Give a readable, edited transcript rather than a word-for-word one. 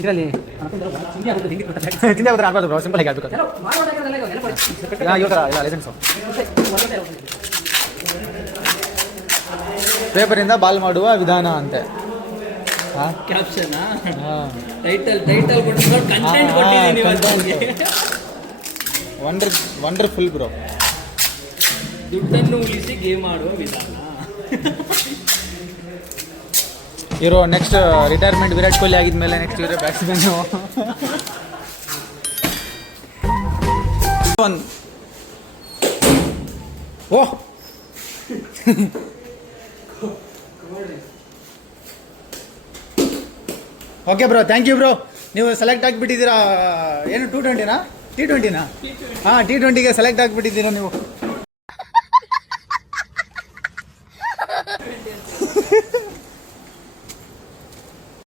ಇದರಲ್ಲಿ ಚಿಂತೆ ಆಗ್ಬಾರ್ದು ಬ್ರೋ, ಸಿಂಪಲ್ ಆಗಿ ಆಗ್ಬೇಕು. ಇವಾಗ ಇಲ್ಲ ಲೈಸೆನ್ಸು ಪೇಪರಿಂದ ಬಾಲ್ ಮಾಡುವ ವಿಧಾನ ಅಂತೆ. ಕ್ಯಾಪ್ಷನ್ ಟೈಟಲ್ ಕಂಟೆಂಟ್ ಕೊಟ್ಟಿದ್ದೀನಿ. Wonderful bro. ದುಡ್ಡನ್ನು ಉಳಿಸಿ ಗೇಮ್ ಆಡುವ ವಿಧಾನ. ಇರೋ ನೆಕ್ಸ್ಟ್ ರಿಟೈರ್ಮೆಂಟ್ ವಿರಾಟ್ ಕೊಹ್ಲಿ ಆಗಿದ್ಮೇಲೆ ನೆಕ್ಸ್ಟ್ ಇರೋ batsman. Oh okay bro, thank you bro. ನೀವು ಸೆಲೆಕ್ಟ್ ಆಗಿಬಿಟ್ಟಿದ್ದೀರಾ ಏನು? T20ನಾ? T20ನಾ? ಹಾಂ, T20ಗೆ ಸೆಲೆಕ್ಟ್ ಆಗಿಬಿಟ್ಟಿದ್ದೀರಾ ನೀವು.